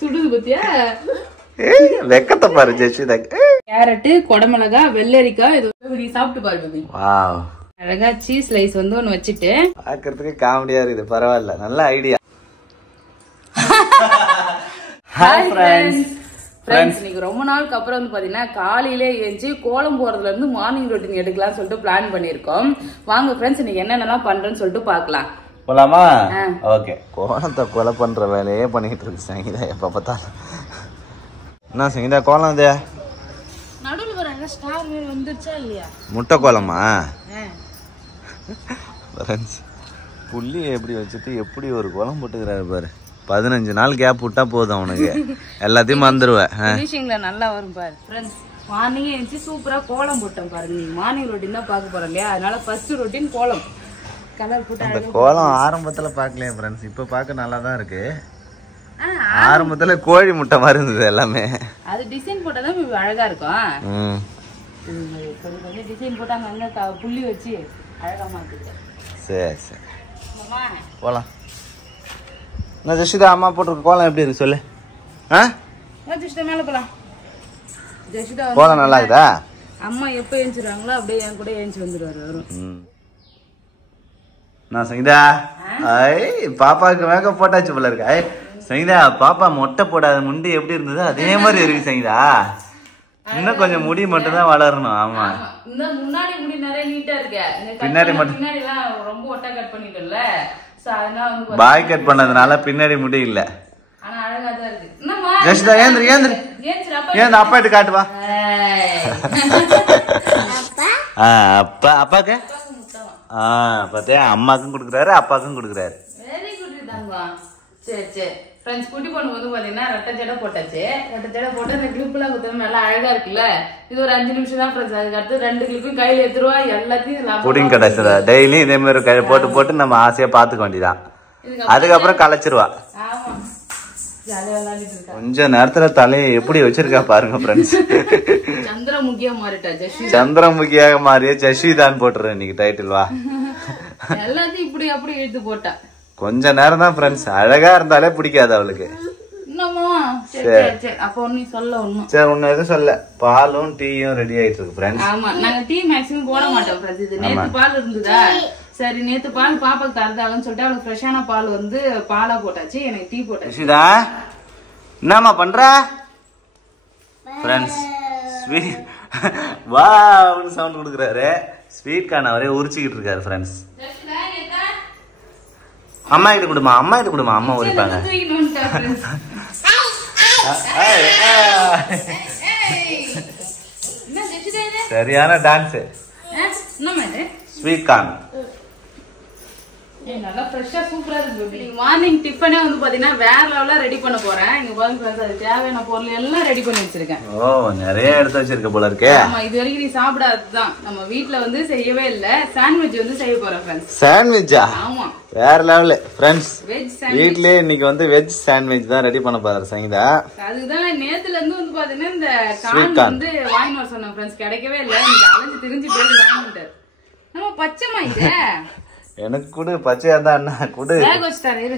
சுடுது பத்தியா? வெக்கத்தை பாரு ஜெஷிதா. கேரட், கொடமிளகா, வெள்ளரிக்காய் இது நீ சாப்பிட்டு பாரு பேபி. வாவ். அழகா சீஸ் ஸ்லைஸ் வந்து ஒன்னு வச்சிட்டு பாக்குறதுக்கு காமெடியா இருக்குது. பரவாயில்ல, நல்ல ஐடியா. ஹாய் ஃப்ரெண்ட்ஸ், இன்னைக்கு ரொம்ப நாளுக்கு அப்புறம் வந்து பாத்தீங்கன்னா காலையிலே எழுந்து கோலம் போறதுல இருந்து மார்னிங் ரொட்டீன் எடுக்கலாம்னு சொல்லிட்டு பிளான் பண்ணிருக்கோம். வாங்க ஃப்ரெண்ட்ஸ், இன்னைக்கு என்னென்னலாம் பண்றேன்னு சொல்லிட்டு பாக்கலாம். போலாமா? ஓகே. கோலத்தை கொலை பண்ற வேலையே பண்ணிட்டு இருக்கு சங்கீதா எப்ப பார்த்தாலும். என்ன சங்கீதா கோலம் இது? நடுவுல வர ஸ்டார் மேல வந்துருச்சா இல்லையா? முட்டை கோலமா? ஃப்ரெண்ட்ஸ், புள்ளி எப்படி வச்சுட்டு எப்படி ஒரு கோலம் போட்டுக்கிறாரு பாரு. 15 நாள் கேப் விட்டா போதும் அவனுக்கு, எல்லாத்தையும் மறந்துடுவேன். ஃபினிஷிங்ல நல்லா வரும் பாரு ஃப்ரெண்ட்ஸ். மார்னிங் எழுந்து சூப்பரா கோலம் போட்டோம் பாருங்க. நீங்க மார்னிங் ரொட்டீன் தான் பார்க்க போறோம் இல்லையா, அதனால ஃபர்ஸ்ட் ரொட்டீன் கோலம். கலர் போட்டு அந்த கோலம் ஆரம்பத்துல பாக்கலையே ஃப்ரெண்ட்ஸ், இப்ப பார்க்க நல்லா தான் இருக்கு. ஆரம்பத்துல கோழி முட்டை மாதிரி இருந்தது எல்லாமே. அது டிசைன் போட்டாதான் அழகா இருக்கும். கொஞ்சம் டிசைன் போட்டு அங்க புள்ளி வச்சு அழகா மாத்திட்டேன். சரி சரி போலாம். நான் ஜெஷிதா அம்மா போட்டிருக்க கோலம் எப்படி இருக்கு சொல்லு. ஜெஷிதா மேல போலாம். ஜெஷிதா கோலம் நல்லா இருக்குதா? அம்மா எப்ப எழுந்துறாங்களோ அப்படியே என் கூட எழுந்து வந்துருவாரு வரும். நான் சங்கீதா, பாப்பாவுக்கு மேக்கப் போட்டாச்சு போல இருக்கு. சங்கீதா, பாப்பா மொட்டை போடாத முண்டி எப்படி இருந்தது அதே மாதிரி இருக்கு சங்கீதா. இன்னும் கொஞ்சம் முடி மட்டும் தான் வளரணும். ஆமா, முன்னாடி முடி நிறைய நீட்டா இருக்கு, பின்னாடி மட்டும் பின்னாடி எல்லாம் ரொம்ப ஒட்டா கட் பண்ணிட்டோம்ல, பாய் கட் பண்ணதுனால பின்னாடி முடி இல்ல. ஆனா அழகா தான் இருக்கு. ஜெஷிதா ஏந்திரு ஏந்திரு ஏந்திரு, அப்பா கிட்ட காட்டுவா. அப்பா அப்பாக்கு பாத்தியா, அம்மாக்கும் கொடுக்குறாரு அப்பாக்கும் கொடுக்குறாரு. வெரி குட் தாங்க. சரி சரி ஃப்ரெண்ட்ஸ், குட்டி பொண்ணு வந்து பாத்தீங்கன்னா ரெட்டை ஜடை போட்டாச்சு. ரெட்டை ஜடை போட்டு அந்த கிளிப் எல்லாம் குத்துறது நல்லா அழகா இருக்குல்ல. இது ஒரு 5 நிமிஷம் தான் ஃப்ரெண்ட்ஸ். அதுக்கு அடுத்து 2 கிளிப்பையும் கையில எடுத்துருவா. எல்லாத்தையும் புடிங் கிடைச்சதா டெய்லி இதே மாதிரி போட்டு போட்டு நம்ம ஆசையா பாத்துக்க வேண்டியதான். அதுக்கப்புறம் கலைச்சிருவா. ஆமா, ஜாலியா விளையாடிட்டு இருக்கா. கொஞ்ச நேரத்துல தலையை எப்படி வச்சிருக்கா பாருங்க ஃப்ரெண்ட்ஸ். சந்திரமுகியா மாறிட்டா ஜெஷி. சந்திரமுகியாக மாறிய ஜெஷிதான் போட்டுறேன் இன்னைக்கு டைட்டில். வா, எல்லாத்தையும் இப்படி அப்படி இழுத்து போட்டா. கொஞ்ச நேரம் தான் ஃப்ரெண்ட்ஸ், அழகா இருந்தாலே பிடிக்காது அவளுக்கு. அப்ப ஒண்ணு சொல்ல ஒண்ணும். சரி, ஒண்ணு எதுவும் சொல்ல. பாலும் டீயும் ரெடி ஆயிட்டு இருக்கு ஃப்ரெண்ட்ஸ். ஆமா, நாங்க டீ மேக்ஸிமம் போட மாட்டோம் ஃப்ரெண்ட்ஸ். இது நேத்து பால் இருந்ததா, சரி நேத்து பால் பாப்பாக்கு தரதாங்கன்னு சொல்லிட்டு அவளுக்கு ஃப்ரெஷ்ஷான பால் வந்து பாலா போட்டாச்சு. எனக்கு டீ போட்டாச்சு. என்னம்மா பண்ற ஃப்ரெண்ட்ஸ்? ஸ்வீட் வாவ்னு சவுண்ட் கொடுக்குறாரு. ஸ்வீட் கார்ன் அவரே உரிச்சுக்கிட்டு இருக்காரு ஃப்ரெண்ட்ஸ். அம்மா கிட்ட கொடுமா, அம்மா கிட்ட கொடுமா, அம்மா உரிப்பாங்க. சரியான டான்ஸ். ஸ்வீட் கார்ன் நல்லா ஃப்ரெஷ்ஷா சூப்பரா இருக்கு. மார்னிங் டிஃபனே வந்து பாத்தீங்கன்னா வேற லெவலா ரெடி பண்ண போறேன். இங்க பாருங்க, அது தேவையான பொருள் எல்லாம் ரெடி பண்ணி வச்சிருக்கேன். ஓ, நிறைய எடுத்து வச்சிருக்க போல இருக்கே. ஆமா, இது வரைக்கும் நீ சாப்பிடாததுதான். நம்ம வீட்ல வந்து செய்யவே இல்ல. சாண்ட்விச் வந்து செய்ய போறேன் ஃப்ரெண்ட்ஸ். சாண்ட்விச்சா? ஆமா, வேற லெவல் ஃப்ரெண்ட்ஸ். வெஜ் வீட்லயே இன்னைக்கு வந்து வெஜ் சாண்ட்விச் தான் ரெடி பண்ண போறாரு சங்கீதா. அதுதான் நேத்துல இருந்து வந்து பாத்தீங்கன்னா இந்த கார்ன் வந்து வாங்கி வர சொன்னேன் ஃப்ரெண்ட்ஸ். கிடைக்கவே இல்ல. இன்னைக்கு அலைஞ்சு திரிஞ்சு போய் வாங்கிட்டாரு. நம்ம பச்சைமா இது எனக்கு கூட பச்சையா தான் அண்ணா கூட வேக வச்சுட்டாரு. இரு,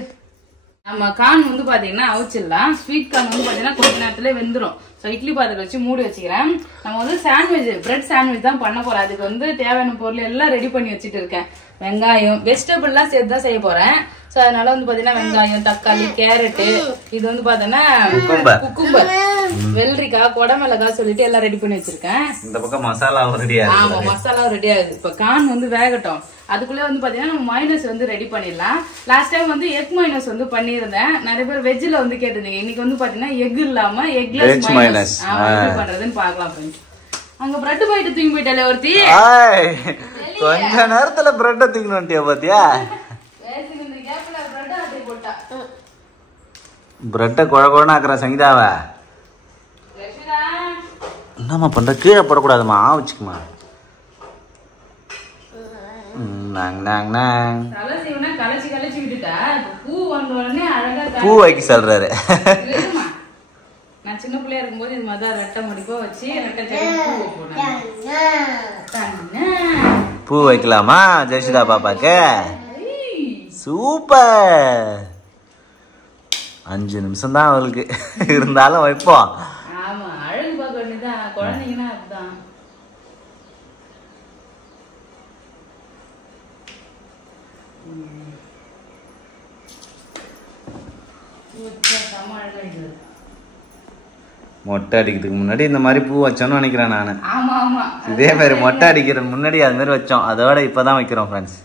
நம்ம கார்ன் வந்து பாத்தீங்கன்னா அவிச்சிடலாம். ஸ்வீட் கார்ன் வந்து பாத்தீங்கன்னா கொஞ்ச நேரத்துல வெந்துரும். சோ இட்லி பாத்திரம் வச்சு மூடி வச்சுக்கிறேன். நம்ம வந்து சாண்ட்விச், பிரெட் சாண்ட்விச் தான் பண்ண போறோம். அதுக்கு வந்து தேவையான பொருள் எல்லாம் ரெடி பண்ணி வச்சுட்டு இருக்கேன். வெங்காயம், வெஜிடபிள் எல்லாம் சேர்த்து தான் செய்ய போறேன். சோ அதனால வந்து பாத்தீங்கன்னா வெங்காயம், தக்காளி, கேரட், இது வந்து பாத்தீங்கன்னா குக்கும்பர், வெள்ளரிக்காய், கொடமிளகாய் சொல்லிட்டு எல்லாம் ரெடி பண்ணி வச்சிருக்கேன். இந்த பக்கம் மசாலாவும் ரெடி ஆகுது. ஆமா, மசாலாவும் ரெடி ஆகுது. இப்ப கார்ன் வந்து வேகட்டும். அதுக்குள்ள வந்து பாத்தீங்கன்னா நம்ம மைனஸ் வந்து ரெடி பண்ணிடலாம். லாஸ்ட் டைம் வந்து எக் மைனஸ் வந்து பண்ணிருந்தேன். நிறைய பேர் வெஜ்ல வந்து கேட்டிருந்தீங்க. இன்னைக்கு வந்து பாத்தீங்கன்னா எக் இல்லாம எக்லெஸ் மைனஸ் எப்படி பண்றதுன்னு பாக்கலாம் ஃப்ரெண்ட்ஸ். அங்க பிரெட் போயிட்டு தூங்கி போயிட்டாலே ஒருத்தி. கொஞ்ச நேரத்துல பிரெட் தூக்கி வந்துட்டியா பாத்தியா? பிரெட்டை குழ குழன்னு ஆக்குற சங்கீதாவ. என்னம்மா பண்ற? கீழே போடக்கூடாதுமா, வச்சுக்குமா. பூ வைக்க சொல்றாரு. நான் சின்ன பிள்ளையா இருக்கும்போது இது மாதிரி ரெட்டை முடிப்பா வச்சு பூ வைக்கலாமா ஜெஷிதா பாப்பாக்கு? சூப்பர். 5 நிமிஷம் தான் அவளுக்கு இருந்தாலும் வைப்போம். ஆமா அழகு பார்க்க வேண்டியதான் குழந்தைங்கன்னா அப்படிதான். மொட்டை அடிக்கிறதுக்கு முன்னாடி இந்த மாதிரி பூ வச்சோன்னு நினைக்கிறேன் நான். ஆமா ஆமா இதே மாதிரி மொட்டை அடிக்கிற முன்னாடி அது மாதிரி வச்சோம். அதோட இப்பதான் வைக்கிறோம் ஃப்ரெண்ட்ஸ்.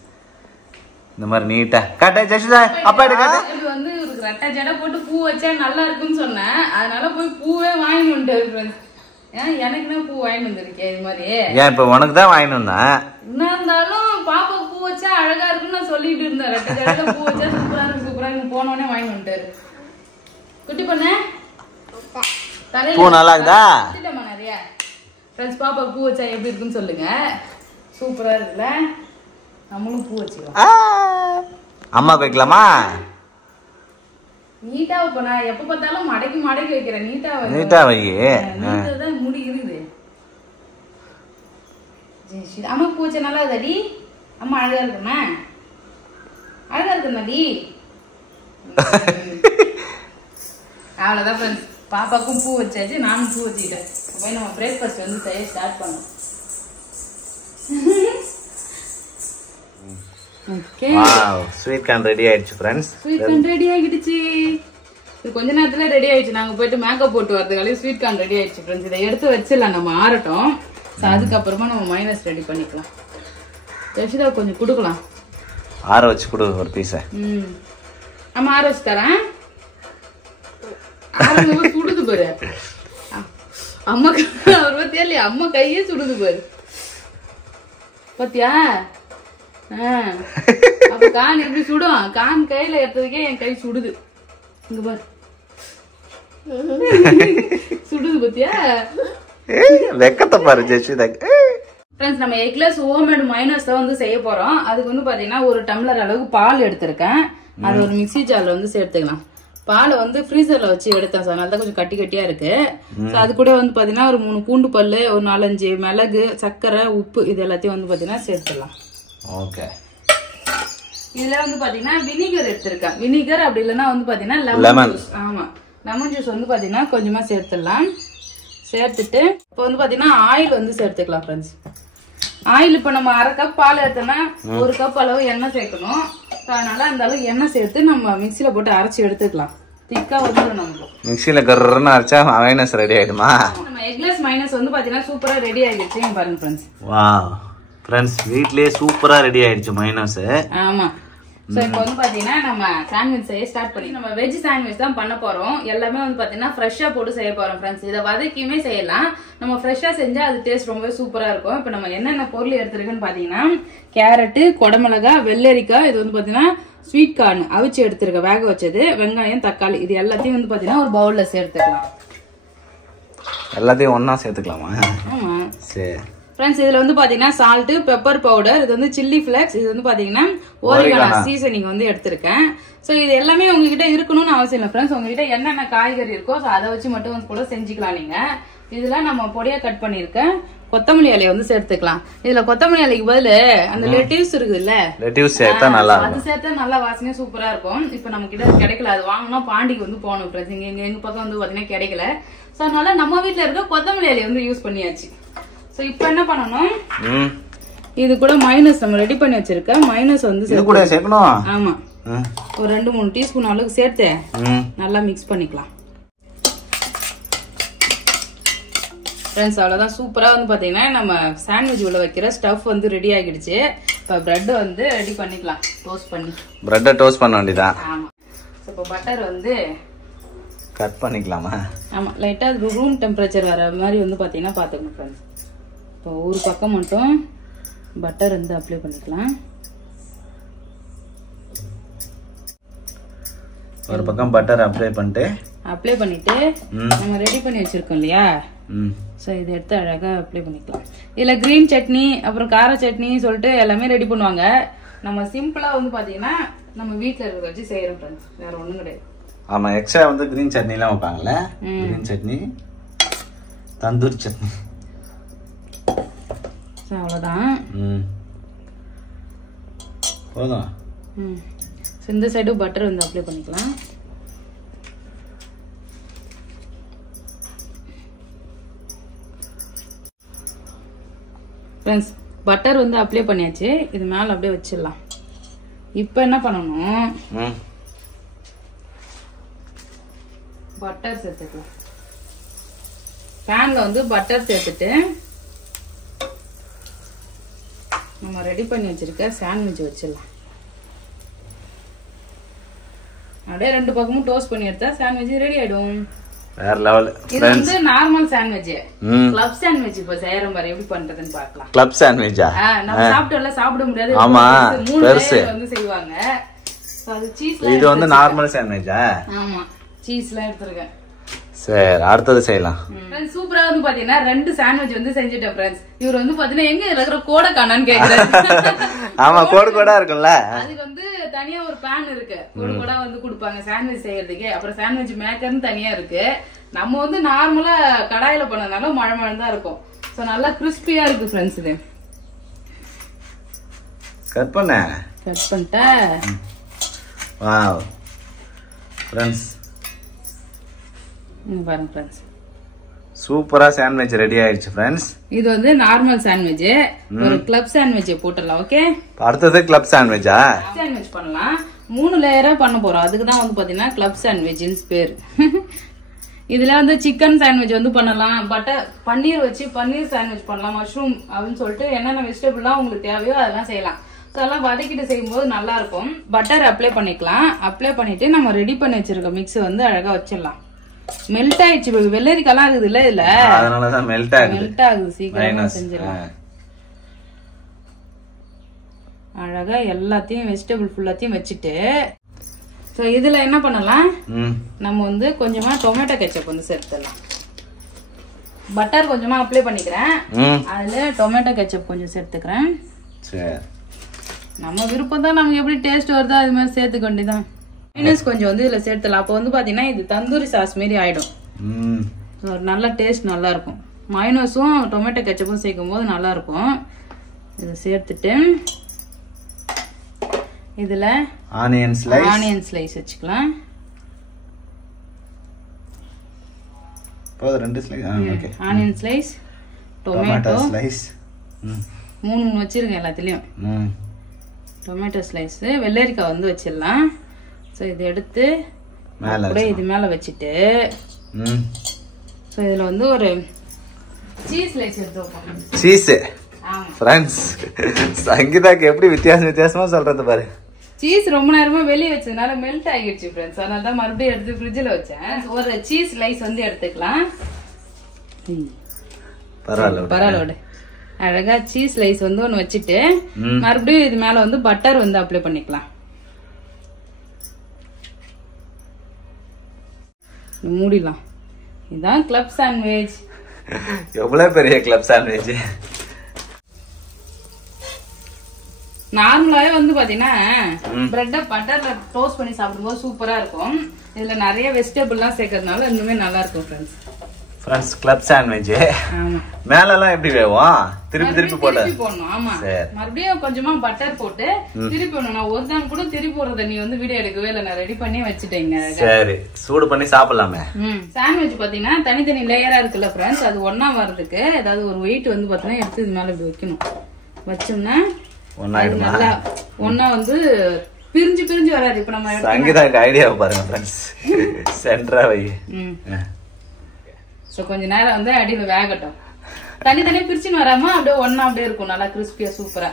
இந்த மாதிரி நீட்டா காட்ட ஜெஷிதா அப்பா எடுக்க இது வந்து ஒரு ரெட்டை ஜடை போட்டு பூ வச்சா நல்லா இருக்குன்னு சொன்னேன். அதனால போய் பூவே வாங்கி வந்துட்டாரு ஃப்ரெண்ட்ஸ். ஏன் எனக்குன்னா பூ வாங்கி வந்திருக்கேன் இது மாதிரி. ஏன் இப்ப உனக்கு தான் வாங்கிட்டு வந்தேன். என்ன இருந்தாலும் பாப்பாக்கு பூ வச்சா அழகா இருக்குன்னு நான் சொல்லிட்டு இருந்தேன். ரெட்டை ஜடையில பூ வச்சா சூப்பரா இருக்கு சூப்பரா இருக்கு போனோடனே வாங்கி வந்துட்டாரு. குட்டி பண்ண பூ நல்லா இருக்குதா? நிறைய ஃப்ரெண்ட்ஸ் பாப்பா பூ வச்சா எப்படி இருக்குன்னு சொல்லுங்க. சூப்பரா இருக்குல்ல? நம்மளும் பூ வச்சுக்கலாம். அம்மா வைக்கலாமா? நீட்டா வைப்ப. நான் எப்ப பார்த்தாலும் மடக்கி மடக்கி வைக்கிறேன். நீட்டா நீட்டா வை. நீட்டாதான் முடி இருக்குது. அம்மா பூ வச்சா நல்லா இருக்குதாடி? அம்மா அழகா இருக்குண்ணா அழகா இருக்குண்ணாடி. அவ்வளவுதான் ஃப்ரெண்ட்ஸ். பாப்பாக்கும் பூ வச்சாச்சு நானும் பூ வச்சுக்கிட்டேன். போய் நம்ம பிரேக்ஃபாஸ்ட் வந்து செய்ய ஸ்டார்ட் பண்ணோம். ஓகே ஸ்வீட் கார்ன் ரெடி ஆயிடுச்சு ஃப்ரெண்ட்ஸ். ஸ்வீட் கார்ன் ரெடி ஆகிடுச்சு. இது கொஞ்ச நேரத்துல ரெடி ஆயிடுச்சு. நாங்க போயிட்டு மேக்கப் போட்டு வரதுக்காலே ஸ்வீட் கார்ன் ரெடி ஆயிடுச்சு ஃப்ரெண்ட்ஸ். இதை எடுத்து வச்சிடலாம் நம்ம ஆறட்டும். அதுக்கப்புறமா நம்ம மைனஸ் ரெடி பண்ணிக்கலாம். ஜெஷிதா கொஞ்சம் கொடுக்கலாம். ஆற வச்சு கொடு ஒரு பீஸ. அம்மா ஆற வச்சு தரேன். ஆரம்பம் சுடுது பாரு. அம்மா அவர் தெரியல அம்மா கையே சுடுது பாரு. பாத்தியா? அப்ப கான் எப்படி சுடும்? கான் கையில எடுத்ததுக்கே என் கை சுடுது. இங்க பாரு சுடுது பாத்தியா? வெக்கத்தை பாரு ஜெஷிதா. ஃப்ரெண்ட்ஸ் நம்ம எக்லெஸ் ஹோம்மேட் மைனஸ் தான் வந்து செய்ய போறோம். அதுக்கு வந்து பாத்தீங்கன்னா ஒரு டம்ளர் அளவுக்கு பால் எடுத்திருக்கேன். அது ஒரு மிக்ஸி ஜார்ல வந்து சேர்த்துக்கலாம். பாலை வந்து ஃப்ரீசர்ல வச்சு எடுத்தேன் சார். அதனால தான் கொஞ்சம் கட்டி கட்டியா இருக்கு. அது கூட வந்து பாத்தீங்கன்னா ஒரு 3 பூண்டு பல்லு, ஒரு 4-5 மிளகு, சர்க்கரை, உப்பு இது எல்லாத்தையும் வந்து பாத்தீங்கன்னா சேர்த்துடலாம். ஓகே. இதுல வந்து பாத்தீங்கன்னா வினிகர் எடுத்திருக்கேன். வினிகர் அப்படி இல்லைன்னா வந்து பாத்தீங்கன்னா லெமன் ஜூஸ். ஆமா லெமன் ஜூஸ் வந்து பாத்தீங்கன்னா கொஞ்சமா சேர்த்துடலாம். சேர்த்துட்டு இப்போ வந்து பாத்தீங்கன்னா ஆயில் வந்து சேர்த்துக்கலாம் ஃப்ரெண்ட்ஸ். ஆயில் இப்ப நம்ம 1/2 கப் பால் எடுத்தோம்னா 1 கப் அளவு எண்ணெய் சேர்க்கணும். அதனால அந்த அளவு எண்ணெய் சேர்த்து நம்ம மிக்சியில போட்டு அரைச்சி எடுத்துக்கலாம். திக்கா வந்துடும் நமக்கு. மிக்சியில கர்றன்னு அரைச்சா மைனஸ் ரெடி ஆயிடுமா? நம்ம எக்லெஸ் மைனஸ் வந்து பாத்தீங்கன்னா சூப்பரா ரெடி ஆயிடுச்சு பாருங்க ஃப்ரெண்ட்ஸ். வாவ் ஃப்ரெண்ட்ஸ் வீட்லயே சூப்பரா ரெடி ஆயிடுச்சு மைனஸ். ஆமா. சோ இப்போ வந்து பாத்தீங்கன்னா நம்ம சாண்ட்விச் செய்ய ஸ்டார்ட் பண்ணி நம்ம வெஜ் சாண்ட்விச் தான் பண்ண போறோம். எல்லாமே வந்து பாத்தீங்கன்னா ஃப்ரெஷ்ஷா போட்டு செய்ய போறோம் ஃப்ரெண்ட்ஸ். இதை வதக்கியுமே செய்யலாம். நம்ம ஃப்ரெஷ்ஷா செஞ்சா அது டேஸ்ட் ரொம்பவே சூப்பரா இருக்கும். இப்போ நம்ம என்னென்ன பொருள் எடுத்திருக்குன்னு பாத்தீங்கன்னா கேரட்டு, கொடமிளகா, வெள்ளரிக்காய், இது வந்து பாத்தீங்கன்னா ஸ்வீட் கார்ன் அவிச்சு எடுத்திருக்க வேக வச்சது, வெங்காயம், தக்காளி இது எல்லாத்தையும் வந்து பாத்தீங்கன்னா ஒரு பவுல்ல சேர்த்துக்கலாம். எல்லாத்தையும் ஒண்ணா சேர்த்துக்கலாமா? ஆமா சரி ஃப்ரெண்ட்ஸ். இதுல வந்து பாத்தீங்கன்னா சால்ட், பெப்பர் பவுடர், இது வந்து சில்லி பிளேக்ஸ், இது வந்து பாத்தீங்கன்னா ஓரிகானோ சீசனிங் வந்து எடுத்திருக்கேன். சோ இது எல்லாமே உங்ககிட்ட இருக்கணும்னு அவசியம் இல்லை ஃப்ரெண்ட்ஸ். உங்ககிட்ட என்னென்ன காய்கறி இருக்கோ அதை வச்சு மட்டும் கூட செஞ்சுக்கலாம் நீங்க. இதுல நம்ம பொடியா கட் பண்ணிருக்கேன் கொத்தமல்லி இலையை வந்து சேர்த்துக்கலாம். இதுல கொத்தமல்லி இலைக்கு பதில் அந்த லெட்டிவ்ஸ் இருக்குல்ல, லெட்டிவ்ஸ் சேர்த்தா நல்லா இருக்கும். அது சேர்த்தா நல்லா வாசனையா சூப்பரா இருக்கும். இப்ப நம்ம கிட்ட கிடைக்கல. அது வாங்கினா பாண்டிக்கு வந்து போகணும் ஃப்ரெண்ட்ஸ். எங்க பக்கம் வந்து பாத்தீங்கன்னா கிடைக்கல. சோ அதனால நம்ம வீட்டுல இருக்க கொத்தமல்லி இலையை வந்து யூஸ் பண்ணியாச்சு. சோ இப்போ என்ன பண்ணணும்? இது கூட மைனஸ் நம்ம ரெடி பண்ணி வச்சிருக்க மைனஸ் வந்து இது கூட சேர்க்கணும். ஆமா ஒரு 2-3 டீஸ்பூன் அளவுக்கு சேர்த்து நல்லா மிக்ஸ் பண்ணிக்கலாம் ஃப்ரெண்ட்ஸ். அவ்வளவுதான் சூப்பரா வந்து பாத்தீங்கன்னா நம்ம சாண்ட்விச் உள்ள வைக்கிற ஸ்டஃப் வந்து ரெடி ஆகிடுச்சு. இப்ப பிரெட் வந்து ரெடி பண்ணிக்கலாம். டோஸ்ட் பண்ணி பிரெட்டை டோஸ்ட் பண்ண வேண்டியதான். ஆமா. இப்போ பட்டர் வந்து கட் பண்ணிக்கலாமா? ஆமா லைட்டா ரூம் டெம்பரேச்சர் வர மாதிரி வந்து பாத்தீங்கன்னா பாத்துக்கணும் ஃப்ரெண்ட்ஸ். இப்போ ஒரு பக்கம் மட்டும் பட்டர் வந்து அப்ளை பண்ணிக்கலாம். ஒரு பக்கம் பட்டர் அப்ளை பண்ணிட்டு நம்ம ரெடி பண்ணி வச்சிருக்கோம் இல்லையா, சோ இதை எடுத்து அழகா அப்ளை பண்ணிக்கலாம். இதுல கிரீன் சட்னி அப்புறம் கார சட்னி சொல்லிட்டு எல்லாமே ரெடி பண்ணுவாங்க. நம்ம சிம்பிளா வந்து பாத்தீங்கன்னா நம்ம வீட்டுல இருக்கிறத வச்சு செய்யறோம் ஃப்ரெண்ட்ஸ். வேற ஒண்ணும் கிடையாது. ஆமா எக்ஸ்ட்ரா வந்து கிரீன் சட்னி எல்லாம் வைப்பாங்கல்ல. கிரீன் சட்னி, தந்தூரி சட்னி, அவ்வளவுதான். போதும். இந்த சைடு பட்டர் வந்து அப்ளை பண்ணிக்கலாம். ஃப்ரெண்ட்ஸ் பட்டர் வந்து அப்ளை பண்ணியாச்சு. இது மேல அப்படியே வச்சிடலாம். இப்போ என்ன பண்ணணும், பட்டர் சேர்த்துக்கலாம். பேன்ல வந்து பட்டர் சேர்த்துட்டு நம்ம ரெடி பண்ணி வச்சிருக்க சாண்ட்விச் வச்சிடலாம். அப்படியே ரெண்டு பக்கமும் டோஸ்ட் பண்ணி எடுத்தா சாண்ட்விச் ரெடி ஆயிடும். வேற லெவல். இது வந்து நார்மல் சாண்ட்விச். கிளப் சாண்ட்விச் இப்ப செய்யறோம் பாரு, எப்படி பண்றதுன்னு பார்க்கலாம். கிளப் சாண்ட்விச்சா? நம்ம சாப்பிட்டோம்ல, சாப்பிட முடியாது. ஆமா, 3 லேயர் வந்து செய்வாங்க. அது சீஸ்ல. இது வந்து நார்மல் சாண்ட்விச்சா? ஆமா, சீஸ்லாம் எடுத்துர்க்கேன். சரி, அடுத்தது செய்யலாம். சூப்பரா வந்து பாத்தீங்கன்னா 2 சாண்ட்விச் வந்து செஞ்சுட்டேன் ஃப்ரெண்ட்ஸ். இவர் வந்து பாத்தீங்கன்னா எங்க இருக்கிற கோடை காணான்னு கேக்குறாரு. ஆமா, கோடு கோடா இருக்கும்ல. அதுக்கு வந்து தனியா ஒரு பேன் இருக்கு, கோடு கோடா வந்து கொடுப்பாங்க சாண்ட்விச் செய்யறதுக்கு. அப்புறம் சாண்ட்விச் மேக்கர்னு தனியா இருக்கு. நம்ம வந்து நார்மலா கடாயில பண்ணதுனால மழை மழை தான் இருக்கும். சோ நல்லா கிறிஸ்பியா இருக்கு ஃப்ரெண்ட்ஸ். இது கட் பண்ணிட்டா. வாவ் ஃப்ரெண்ட்ஸ், பாருங்க ஃப்ரெண்ட்ஸ், சூப்பரா சாண்ட்விச் ரெடி ஆயிடுச்சு ஃப்ரெண்ட்ஸ். இது வந்து நார்மல் சாண்ட்விச். ஒரு கிளப் சாண்ட்விச் போட்டுடலாம். ஓகே, அடுத்தது கிளப் சாண்ட்விச்சா? சாண்ட்விச் பண்ணலாம். 3 லேயரா பண்ண போறோம். அதுக்கு தான் வந்து பாத்தீங்கன்னா கிளப் சாண்ட்விச்னு பேர். இதுல வந்து சிக்கன் சாண்ட்விச் வந்து பண்ணலாம், பன்னீர் வச்சு பன்னீர் சாண்ட்விச் பண்ணலாம், மஷ்ரூம் அப்படின்னு சொல்லிட்டு என்னென்ன வெஜிடபிள்லாம் உங்களுக்கு தேவையோ அதெல்லாம் செய்யலாம். அதெல்லாம் வதக்கிட்டு செய்யும்போது நல்லா இருக்கும். பட்டர் அப்ளை பண்ணிக்கலாம். அப்ளை பண்ணிட்டு நம்ம ரெடி பண்ணி வச்சிருக்க மிக்ஸ் வந்து அழகா வச்சிடலாம். மெல்ட் ஆயிடுச்சு. வெள்ளரிக்காலாம் இருக்குது இல்ல இதுல, அதனாலதான் மெல்ட் ஆகுது. சீக்கிரமா செஞ்சிடலாம். அழகா எல்லாத்தையும் வெஜிடபிள் ஃபுல்லாத்தையும் வச்சுட்டு இதுல என்ன பண்ணலாம், நம்ம வந்து கொஞ்சமா டொமேட்டோ கெச்சப் வந்து சேர்த்துடலாம். பட்டர் கொஞ்சமா அப்ளை பண்ணிக்கிறேன். அதுல டொமேட்டோ கெச்சப் கொஞ்சம் சேர்த்துக்கிறேன். நம்ம விருப்பம் தான், நமக்கு எப்படி டேஸ்ட் வருதோ அது மாதிரி சேர்த்துக்க வேண்டியதான். மைனஸ் கொஞ்சம் வந்து இதுல சேர்த்துலாம். அப்போ வந்து பாத்தீங்கன்னா இது தந்தூரி சாஸ் மாரி ஆயிடும். ஒரு நல்ல டேஸ்ட் நல்லா இருக்கும். மைனஸும் டொமேட்டோ கெச்சப்பும் சேர்க்கும் போது நல்லா இருக்கும். இதை சேர்த்துட்டு இதுல ஆனியன் ஸ்லைஸ் வச்சுக்கலாம். ஆனியன் ஸ்லைஸ், டொமேட்டோ ஸ்லைஸ் 3 வச்சிருக்கேன் எல்லாத்துலயும். டொமேட்டோ ஸ்லைஸ், வெள்ளரிக்காய் வந்து வச்சிடலாம். சோ இதை எடுத்து அப்படியே இது மேல வச்சுட்டு சோ இதுல வந்து ஒரு சீஸ் ஸ்லைஸ் எடுத்துப்போம். சீஸ் ஃப்ரெண்ட்ஸ், சங்கீதாக்கு எப்படி வித்தியாசமா சொல்றது பாரு. சீஸ் ரொம்ப நேரமா வெளியே வச்சதுனால மெல்ட் ஆகிடுச்சு ஃப்ரெண்ட்ஸ். அதனால தான் மறுபடியும் எடுத்து ஃப்ரிட்ஜில் வச்சேன். ஒரு சீஸ் ஸ்லைஸ் வந்து எடுத்துக்கலாம். பரவாயில்ல, அழகா சீஸ் ஸ்லைஸ் வந்து ஒன்னு வச்சுட்டு மறுபடியும் இது மேல வந்து பட்டர் வந்து அப்ளை பண்ணிக்கலாம். மூடிடலாம். இதுதான் கிளப் சாண்ட்விச். எவ்வளவு பெரிய கிளப் சாண்ட்விச். நார்மலாவே வந்து பாத்தீங்கன்னா பிரெட்ட பட்டர்ல டோஸ்ட் பண்ணி சாப்பிடும்போது சூப்பரா இருக்கும். இதுல நிறைய வெஜிடபிள் எல்லாம் சேர்க்கறதுனால இன்னுமே நல்லா இருக்கும் ஃப்ரெண்ட்ஸ். கிளப் சாண்ட்விச் மேல எல்லாம் எப்படி வேவும்? திருப்பி போடணும். ஆமா, மறுபடியும் கொஞ்சமா பட்டர் போட்டு திருப்பி போடணும். நான் ஒரு தான் கூட திருப்பி போடுறத நீ வந்து வீடியோ எடுக்கவே இல்லை, நான் ரெடி பண்ணி வச்சுட்டேங்க. சரி, சூடு பண்ணி சாப்பிடலாமே. சாண்ட்விச் பாத்தீங்கன்னா தனித்தனி லேயரா இருக்குல்ல ஃப்ரெண்ட்ஸ், அது ஒன்னா வர்றதுக்கு ஏதாவது ஒரு வெயிட் வந்து பாத்தீங்கன்னா எடுத்து இது மேல இப்படி வைக்கணும். வச்சோம்னா நல்லா ஒன்னா வந்து பிரிஞ்சு வராது. இப்ப நம்ம சங்கீதாக்கு ஐடியாவை பாருங்க ஃப்ரெண்ட்ஸ். சென்டரா வை. சோ கொஞ்ச நேரம் வந்து அடியில வேகட்டும். தனித்தனியா பிரிச்சுன்னு வராம அப்படியே ஒன்னா அப்படியே இருக்கும். நல்லா கிறிஸ்பியா சூப்பரா.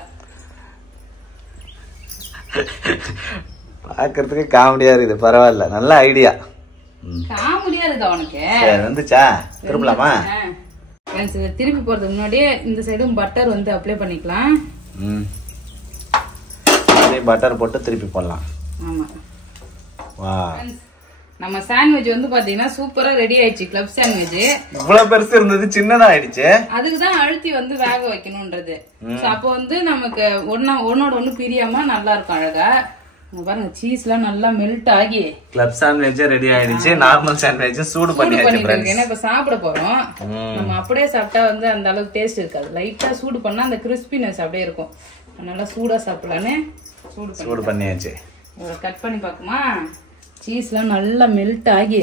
பாக்குறதுக்கு காமெடியா இருக்குது. பரவாயில்ல, நல்ல ஐடியா. காமெடியா இருக்கு அவனுக்கு. வந்துச்சா? திருப்பலாமா? திருப்பி போறதுக்கு முன்னாடியே இந்த சைடும் பட்டர் வந்து அப்ளை பண்ணிக்கலாம். பட்டர் போட்டு திருப்பி போடலாம். ஆமா, நம்ம சாண்ட்விச் வந்து பாத்தீங்கன்னா சூப்பரா ரெடி ஆயிடுச்சு. கிளப் சாண்ட்விச் இவ்வளவு பெருசு இருந்தது சின்னதா ஆயிடுச்சு. அதுக்குதான் அழுத்தி வந்து வேக வைக்கணும்ன்றது. அப்போ வந்து நமக்கு ஒன்னோட ஒண்ணு பிரியாம நல்லா இருக்கும் அழகா. பாருங்க, சீஸ் எல்லாம் நல்லா மெல்ட் ஆகி கிளப் சாண்ட்விச் ரெடி ஆயிடுச்சு. நார்மல் சாண்ட்விச் சூடு பண்ணியாச்சு. ஏன்னா இப்ப சாப்பிட போறோம். நம்ம அப்படியே சாப்பிட்டா வந்து அந்த அளவுக்கு டேஸ்ட் இருக்காது. லைட்டா சூடு பண்ணா அந்த கிறிஸ்பினஸ் அப்படியே இருக்கும். நல்லா சூடா சாப்பிடலான்னு சூடு பண்ணியாச்சு. கட் பண்ணி பாக்குமா? சீஸ் எல்லாம் நல்லா மெல்ட் ஆகி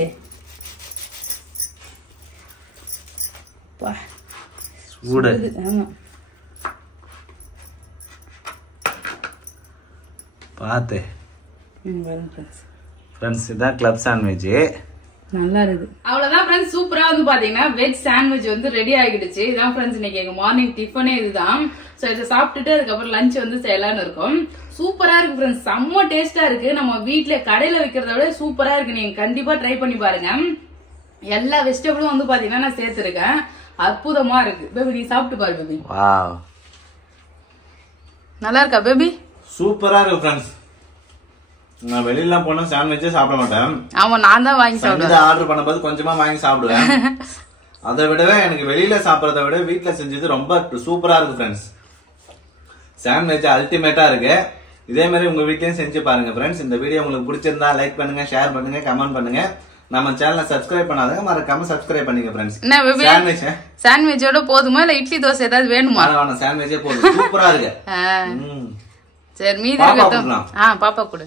சூடு. ஆமா, பார்த்து ஃப்ரெண்ட்ஸ் இதான் கிளப் சாண்ட்விச் நல்லா இருக்கு. அவ்வளவுதான் ஃப்ரெண்ட்ஸ், சூப்பரா வந்து பாத்தீங்கன்னா வெஜ் சாண்ட்விச் வந்து ரெடி ஆகிடுச்சு. இதான் ஃப்ரெண்ட்ஸ் இன்னைக்கு எங்க மார்னிங் டிஃபனே இதுதான். சோ இதை சாப்பிட்டுட்டு அதுக்கப்புறம் லஞ்ச் வந்து செய்யலாம்னு இருக்கும். சூப்பரா இருக்கு ஃப்ரெண்ட்ஸ், செம்ம டேஸ்டா இருக்கு. நம்ம வீட்டுல கடையில வைக்கிறத விட சூப்பரா இருக்கு. நீங்க கண்டிப்பா ட்ரை பண்ணி பாருங்க. எல்லா வெஜிடபிளும் வந்து பாத்தீங்கன்னா நான் சேர்த்திருக்கேன். அற்புதமா இருக்கு. பேபி நீ சாப்பிட்டு பாரு பேபி. வாவ், நல்லா இருக்கா பேபி? சூப்பரா இருக்கு ஃப்ரெண்ட்ஸ். நான் வெளியில போனா சாண்ட்விச்சே சாப்பிட மாட்டேன். ஆமா, நான் தான் வாங்கி சாப்பிடுவேன். ஆர்டர் பண்ணும்போது கொஞ்சமா வாங்கி சாப்பிடுவேன். அதை விடவே எனக்கு வெளியில சாப்பிடறத விட வீட்டுல செஞ்சது ரொம்ப சூப்பரா இருக்கு ஃப்ரெண்ட்ஸ். சாண்ட்விச் அல்டிமேட்டா இருக்கு. இதே மாதிரி உங்க வீட்லயும் செஞ்சு பாருங்க ஃப்ரெண்ட்ஸ். இந்த வீடியோ உங்களுக்கு பிடிச்சிருந்தா லைக் பண்ணுங்க, ஷேர் பண்ணுங்க, கமெண்ட் பண்ணுங்க. நம்ம சேனலை சப்ஸ்கிரைப் பண்ணாதவங்க மறக்காம சப்ஸ்கிரைப் பண்ணுங்க ஃப்ரெண்ட்ஸ். என்ன பேபி, சாண்ட்விச் சாண்ட்விச்சோட போதுமா இல்ல இட்லி தோசை ஏதாவது வேணுமா? வேணாம், சாண்ட்விச்சே போதும். சூப்பரா இருக்கு. சரி, மீதி இருக்கட்டும். பாப்பா கொடு.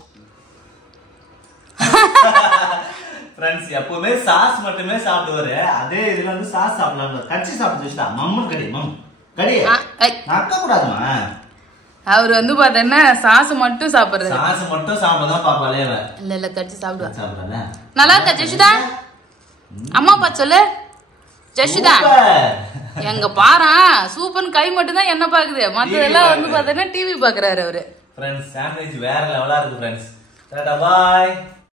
ஃப்ரெண்ட்ஸ் எப்பவுமே சாஸ் மட்டுமே சாப்பிடுவாரு. அதே இதுல வந்து சாஸ் சாப்பிடலாம். கட்சி சாப்பிட்டு மம்மன் கடி மம் கடி நக்க கூடாதுமா. அவர் வந்து பாத்தீங்கன்னா சாஸ் மட்டும் சாப்பிடுறது. சாஸ் மட்டும் சாப்பிடதான் பாப்பாலே. இல்ல இல்ல கட்சி சாப்பிடுவா. சாப்பிடல. நல்லா இருக்கா ஜெஷுதா? அம்மா பா சொல்லு ஜெஷுதா. எங்க பாரா சூப்பர் கை மட்டும் தான் என்ன பாக்குது. மத்ததெல்லாம் வந்து பாத்தீங்கன்னா டிவி பாக்குறாரு அவரு. ஃப்ரெண்ட்ஸ் சாண்ட்விச் வேற லெவலா இருக்கு ஃப்ரெண்ட்ஸ். Tata bye.